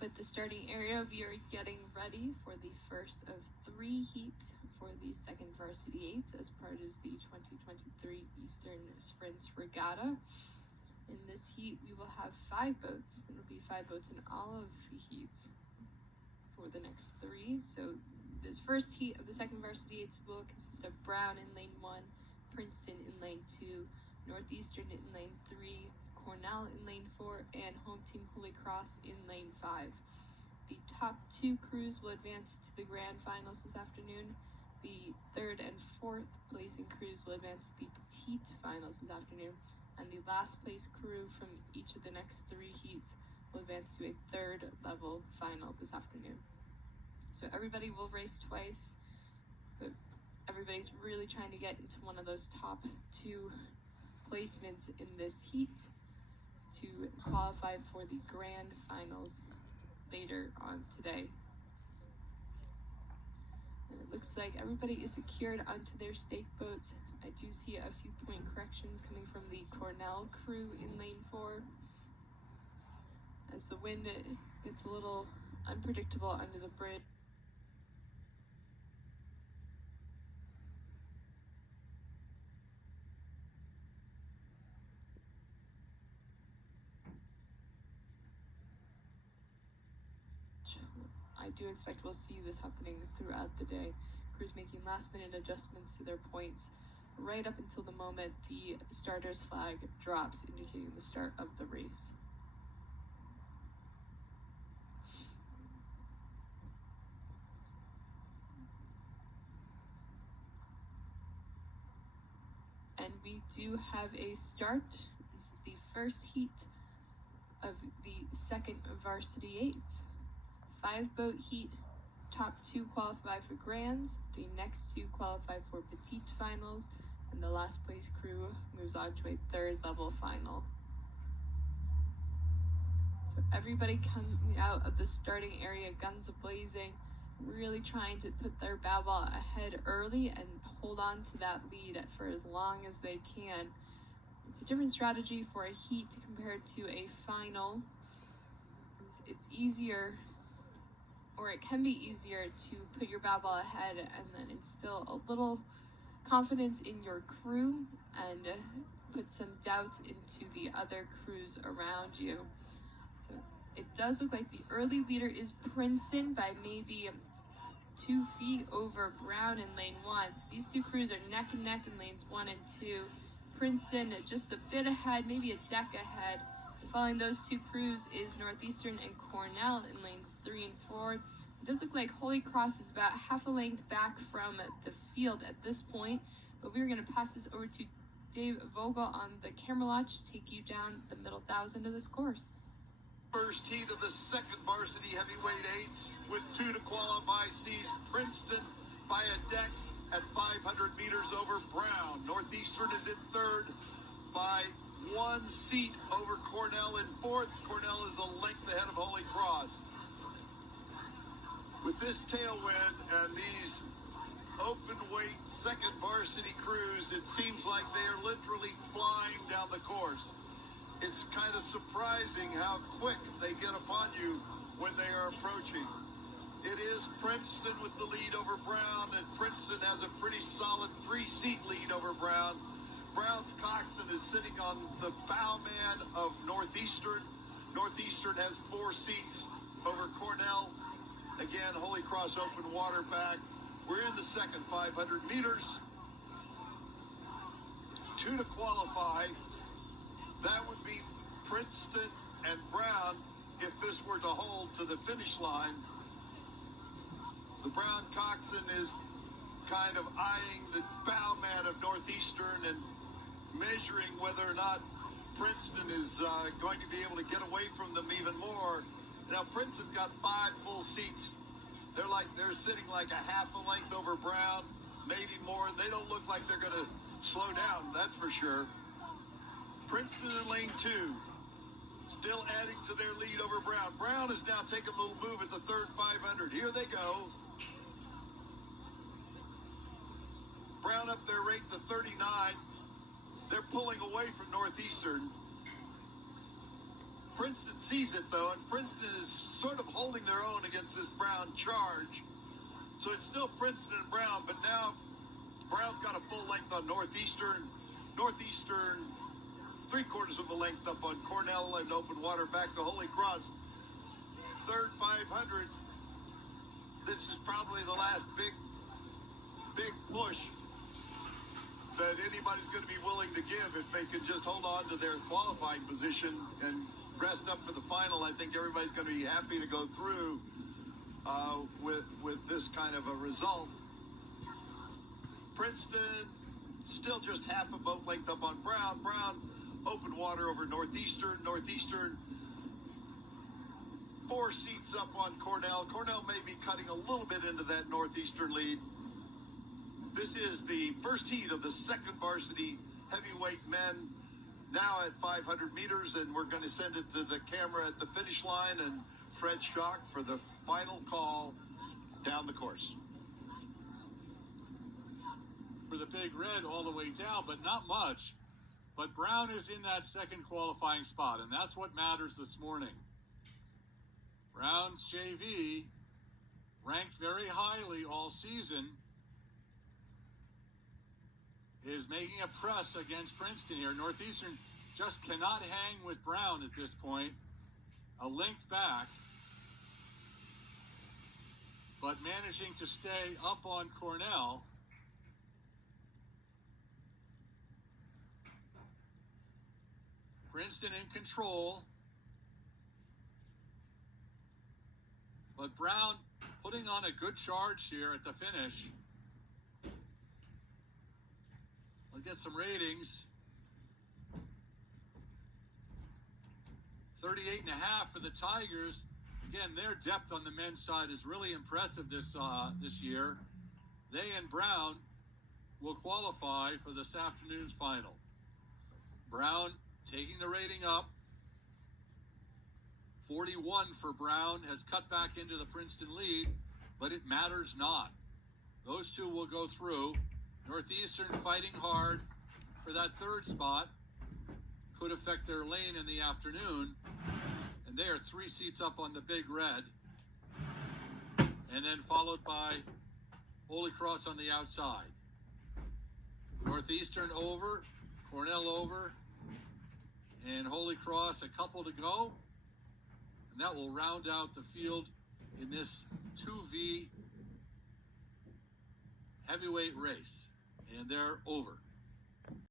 But the starting area, we are getting ready for the first of 3 heats for the second Varsity 8s as part of the 2023 Eastern Sprints Regatta. In this heat, we will have 5 boats. It'll be 5 boats in all of the heats for the next 3. So this first heat of the second Varsity 8s will consist of Brown in lane 1, Princeton in lane 2, Northeastern in lane 3, Cornell in lane 4, and Home Team Holy Cross in lane 5. The top 2 crews will advance to the grand finals this afternoon. The 3rd and 4th placing crews will advance to the petite finals this afternoon, and the last place crew from each of the next 3 heats will advance to a 3rd level final this afternoon. So everybody will race twice, but everybody's really trying to get into one of those top 2 placements in this heat to qualify for the grand finals later on today. And it looks like everybody is secured onto their stake boats. I do see a few point corrections coming from the Cornell crew in lane 4 as the wind gets a little unpredictable under the bridge. I do expect we'll see this happening throughout the day. Crews making last-minute adjustments to their points right up until the moment the starter's flag drops, indicating the start of the race. And we do have a start. This is the first heat of the second Varsity 8s. 5-boat heat, top 2 qualify for grands, the next 2 qualify for petite finals, and the last place crew moves on to a 3rd level final. So everybody coming out of the starting area, guns a-blazing, really trying to put their bow ball ahead early and hold on to that lead for as long as they can. It's a different strategy for a heat compared to a final. It's easier, or it can be easier, to put your bow ball ahead and then instill a little confidence in your crew and put some doubts into the other crews around you. So it does look like the early leader is Princeton by maybe 2 feet over Brown in lane 1. So these 2 crews are neck and neck in lanes 1 and 2. Princeton just a bit ahead, maybe a deck ahead. Following those 2 crews is Northeastern and Cornell in lanes 3 and 4. It does look like Holy Cross is about half a length back from the field at this point, but we're going to pass this over to Dave Vogel on the camera launch to take you down the middle 1,000 of this course. First heat of the second Varsity Heavyweight 8s with 2 to qualify sees Princeton by a deck at 500 meters over Brown. Northeastern is in 3rd by 1 seat over Cornell in 4th. Cornell is a length ahead of Holy Cross. With this tailwind and these open weight second Varsity crews, it seems like they are literally flying down the course. It's kind of surprising how quick they get upon you when they are approaching. It is Princeton with the lead over Brown, and Princeton has a pretty solid 3-seat lead over Brown. Brown's coxswain is sitting on the bowman of Northeastern. Northeastern has 4 seats over Cornell. Again, Holy Cross open water back. We're in the second 500 meters. 2 to qualify. That would be Princeton and Brown if this were to hold to the finish line. The Brown coxswain is kind of eyeing the bowman of Northeastern and measuring whether or not Princeton is going to be able to get away from them even more. Now, Princeton's got 5 full seats. They're sitting like a half a length over Brown, maybe more. They don't look like they're going to slow down, that's for sure. Princeton in lane 2, still adding to their lead over Brown. Brown is now taking a little move at the 3rd 500. Here they go. Brown up their rate to 39. They're pulling away from Northeastern. Princeton sees it, though, and Princeton is sort of holding their own against this Brown charge. So it's still Princeton and Brown, but now Brown's got a full length on Northeastern. Northeastern, 3/4 of a length up on Cornell and Open Water back to Holy Cross. Third 500. This is probably the last big push that anybody's going to be willing to give if they can just hold on to their qualifying position and rest up for the final. I think everybody's going to be happy to go through with this kind of a result. Princeton still just half a boat length up on Brown. Brown, Open Water over Northeastern. Northeastern, 4 seats up on Cornell. Cornell may be cutting a little bit into that Northeastern lead. This is the first heat of the second varsity heavyweight men, now at 500 meters, and we're going to send it to the camera at the finish line and Fred Schock for the final call down the course. For the Big Red all the way down, but not much. But Brown is in that second qualifying spot, and that's what matters this morning. Brown's JV, ranked very highly all season, is making a press against Princeton here. Northeastern just cannot hang with Brown at this point. A length back, but managing to stay up on Cornell. Princeton in control, but Brown putting on a good charge here at the finish. We'll get some ratings. 38.5 for the Tigers. Again, their depth on the men's side is really impressive this year. They and Brown will qualify for this afternoon's final. Brown taking the rating up. 41 for Brown, has cut back into the Princeton lead, but it matters not. Those two will go through. Northeastern fighting hard for that third spot. Could affect their lane in the afternoon. And they are 3 seats up on the Big Red. And then followed by Holy Cross on the outside. Northeastern over, Cornell over, and Holy Cross a couple to go. And that will round out the field in this 2V heavyweight race. And they're over.